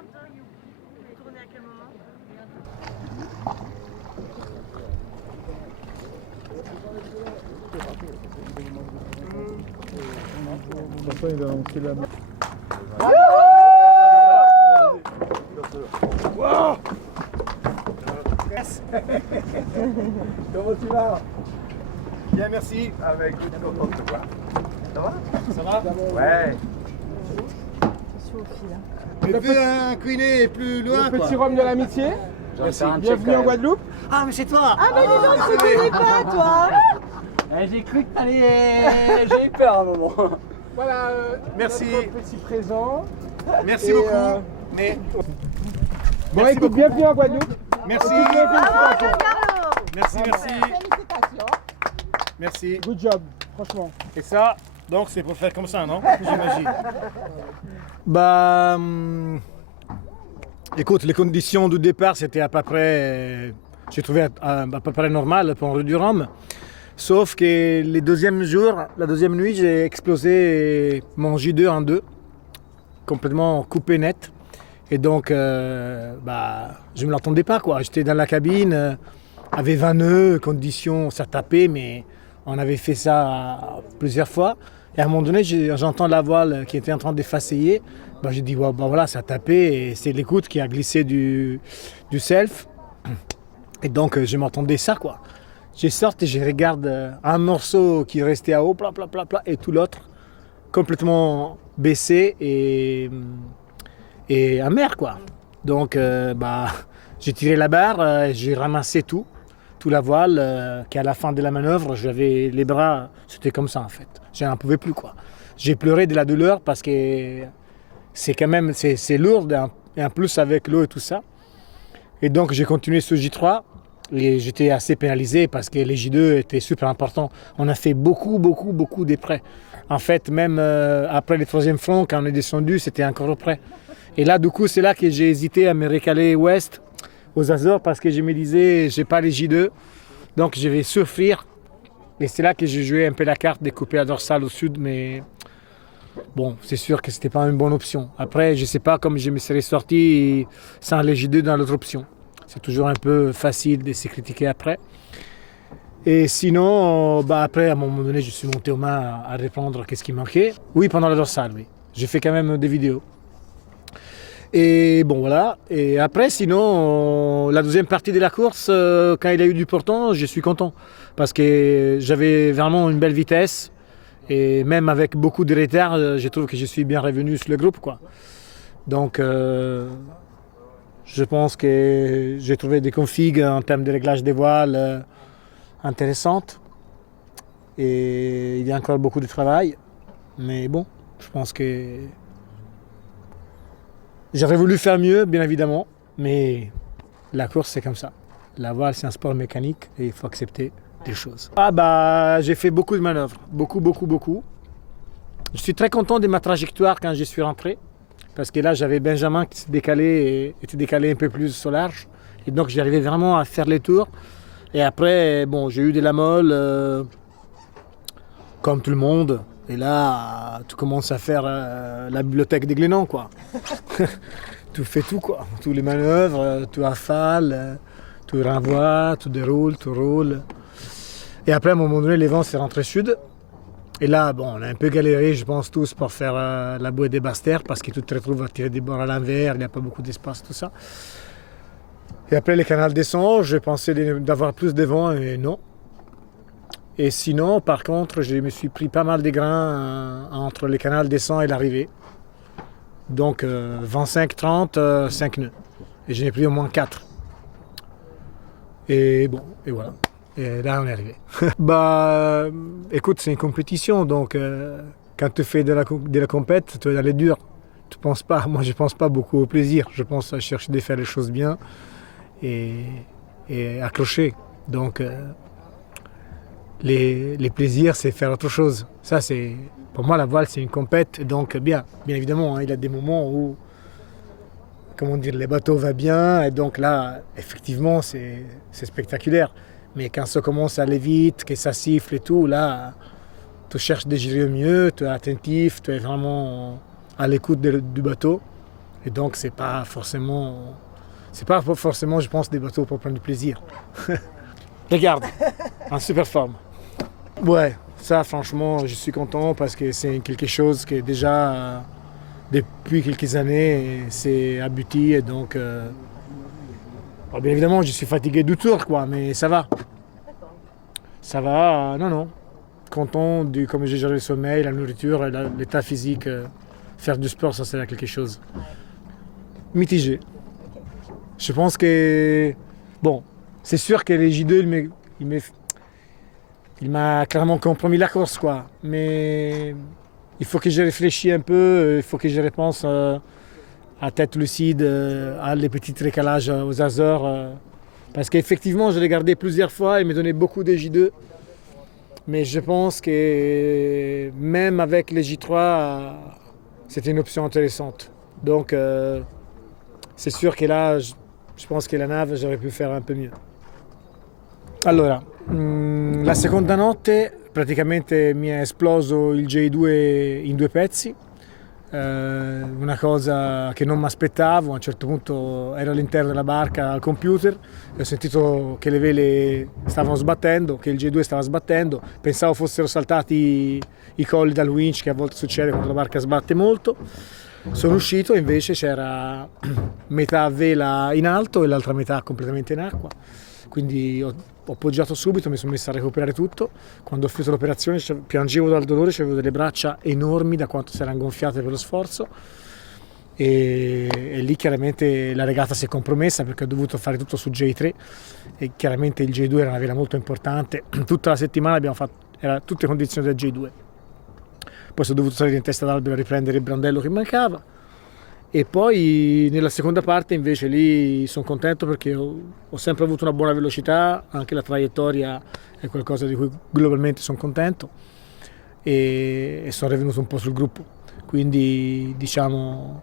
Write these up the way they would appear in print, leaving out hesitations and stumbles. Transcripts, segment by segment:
Tourné à quel moment? Il va lancer la main. Wow. Yes. Comment tu vas? Bien, merci. Avec vous, content de te voir. Ça va? Ça va? Ouais. Le incliné plus loin. petit rhum de l'amitié. Merci. Bienvenue en Guadeloupe. Ah, mais c'est toi. Ah mais dis donc, je te connais pas toi. J'ai cru que t'allais. J'ai eu peur à un moment. Voilà. Merci. Notre petit présent. Merci Et, beaucoup. Mais Bon, Merci écoute, beaucoup. bienvenue en Guadeloupe. merci. Félicitations. Merci, merci. Félicitations. Merci. Good job, franchement. Et ça, donc c'est pour faire comme ça, non? J'imagine. Bah, écoute, les conditions du départ, c'était à peu près, j'ai trouvé à peu près normal pour un du rhum. Sauf que les deuxièmes jours, la deuxième nuit, j'ai explosé mon J2 en deux, complètement coupé net. Et donc, je ne me l'attendais pas, quoi. J'étais dans la cabine, avec 20 nœuds, conditions, ça tapait, mais on avait fait ça plusieurs fois. Et à un moment donné, j'entends la voile qui était en train d'effacer. J'ai dit, voilà, ça tapait, et c'est l'écoute qui a glissé du self. Et donc, je m'attendais ça, quoi. Je sors et je regarde un morceau qui restait à haut, plat, et tout l'autre complètement baissé et amer, quoi. Donc, j'ai tiré la barre, j'ai ramassé tout la voile, qu'à la fin de la manœuvre, j'avais les bras, c'était comme ça en fait. Je n'en pouvais plus, quoi. J'ai pleuré de la douleur parce que c'est quand même, c'est lourd, et en plus avec l'eau et tout ça. Et donc, j'ai continué sur J3. Et j'étais assez pénalisé parce que les J2 étaient super importants. On a fait beaucoup d'épreuves. En fait, même après le troisième front, quand on est descendu, c'était encore près. Et là, du coup, c'est là que j'ai hésité à me recaler ouest, aux Azores, parce que je me disais, j'ai pas les J2, donc je vais souffrir. Et c'est là que j'ai joué un peu la carte de couper la dorsale au sud, mais bon, c'est sûr que c'était pas une bonne option. Après, je sais pas comment je me serais sorti sans les J2 dans l'autre option. C'est toujours un peu facile de se critiquer après. Et sinon, après, à un moment donné, je suis monté aux mains à répondre qu'est-ce qui manquait. Oui, pendant la dorsale, oui. J'ai fait quand même des vidéos. Et bon, voilà. Et après, sinon, la deuxième partie de la course, quand il a eu du portant, je suis content. Parce que j'avais vraiment une belle vitesse. Et même avec beaucoup de retard, je trouve que je suis bien revenu sur le groupe, quoi. Donc, je pense que j'ai trouvé des configs en termes de réglage des voiles intéressantes. Et il y a encore beaucoup de travail. Mais bon, je pense que j'aurais voulu faire mieux, bien évidemment. Mais la course, c'est comme ça. La voile, c'est un sport mécanique et il faut accepter des choses. J'ai fait beaucoup de manœuvres. Beaucoup. Je suis très content de ma trajectoire quand je suis rentré. Parce que là, j'avais Benjamin qui s'est décalé et était décalé un peu plus au large. Et donc, j'arrivais vraiment à faire les tours. Et après, bon, j'ai eu de la molle, comme tout le monde. Et là, tu commences à faire la bibliothèque des Glénans, quoi. Tu fais tout, quoi. Toutes les manœuvres, tu affales, tu renvoies, tu déroules, tu roules. Et après, à un moment donné, les vents s'est rentré sud. Et là, bon, on a un peu galéré, je pense, tous pour faire la bouée des basses-terres parce que tu te retrouves à tirer des bords à l'envers, il n'y a pas beaucoup d'espace, tout ça. Et après, les canals descendent, je pensais d'avoir plus de vent et non. Et sinon, par contre, je me suis pris pas mal de grains entre les canals descend et l'arrivée. Donc, 25-30, 5 nœuds. Et j'en ai pris au moins 4. Et bon, et voilà. Et là, on est arrivé. Écoute, c'est une compétition, donc quand tu fais de la compète, tu es dans les durs. Tu penses pas, moi je pense pas beaucoup au plaisir. Je pense à chercher de faire les choses bien et accrocher. Donc, les plaisirs, c'est faire autre chose. Ça, c'est, pour moi, la voile, c'est une compète, donc bien évidemment, hein, il y a des moments où, comment dire, les bateaux vont bien, et donc là, effectivement, c'est spectaculaire. Mais quand ça commence à aller vite, que ça siffle et tout, là, tu cherches de gérer mieux, tu es attentif, tu es vraiment à l'écoute du bateau. Et donc c'est pas forcément, je pense, des bateaux pour prendre du plaisir. Regarde, en super forme. Ouais, ça franchement, je suis content parce que c'est quelque chose qui est déjà depuis quelques années, c'est abouti et donc bon, bien évidemment, je suis fatigué du tour, quoi, mais ça va. Ça va, non. Content de comment j'ai géré le sommeil, la nourriture, l'état physique. Faire du sport, ça sert à quelque chose. Mitigé. Je pense que, bon, c'est sûr que les J2, il m'a clairement compromis la course, quoi. Mais il faut que je réfléchisse un peu, il faut que je repense à tête lucide à les petits récalages aux Azores. Parce qu'effectivement, je l'ai gardé plusieurs fois, il m'a donné beaucoup de J2. Mais je pense que même avec les J3, c'était une option intéressante. Donc, c'est sûr que là, je pense que la nave, j'aurais pu faire un peu mieux. Allora, la seconda notte praticamente mi è esploso il J2 in 2 pezzi, una cosa che non mi aspettavo. A un certo punto ero all'interno della barca al computer e ho sentito che le vele stavano sbattendo, che il J2 stava sbattendo, pensavo fossero saltati i colli dal winch, che a volte succede quando la barca sbatte molto. Sono uscito e invece c'era metà vela in alto e l'altra metà completamente in acqua, quindi ho appoggiato subito, mi sono messo a recuperare tutto. Quando ho finito l'operazione piangevo dal dolore, avevo delle braccia enormi da quanto si erano gonfiate per lo sforzo e lì chiaramente la regata si è compromessa perché ho dovuto fare tutto su J3 e chiaramente il J2 era una vela molto importante. Tutta la settimana abbiamo fatto, era tutte condizioni del J2. Poi sono dovuto salire in testa d'albero a riprendere il brandello che mancava e poi nella seconda parte invece lì sono contento perché ho sempre avuto una buona velocità, anche la traiettoria è qualcosa di cui globalmente sono contento e sono rivenuto un po' sul gruppo, quindi diciamo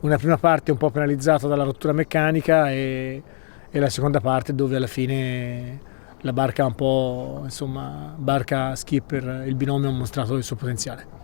una prima parte un po' penalizzata dalla rottura meccanica e la seconda parte dove alla fine la barca un po', insomma, barca skipper, il binomio ha mostrato il suo potenziale.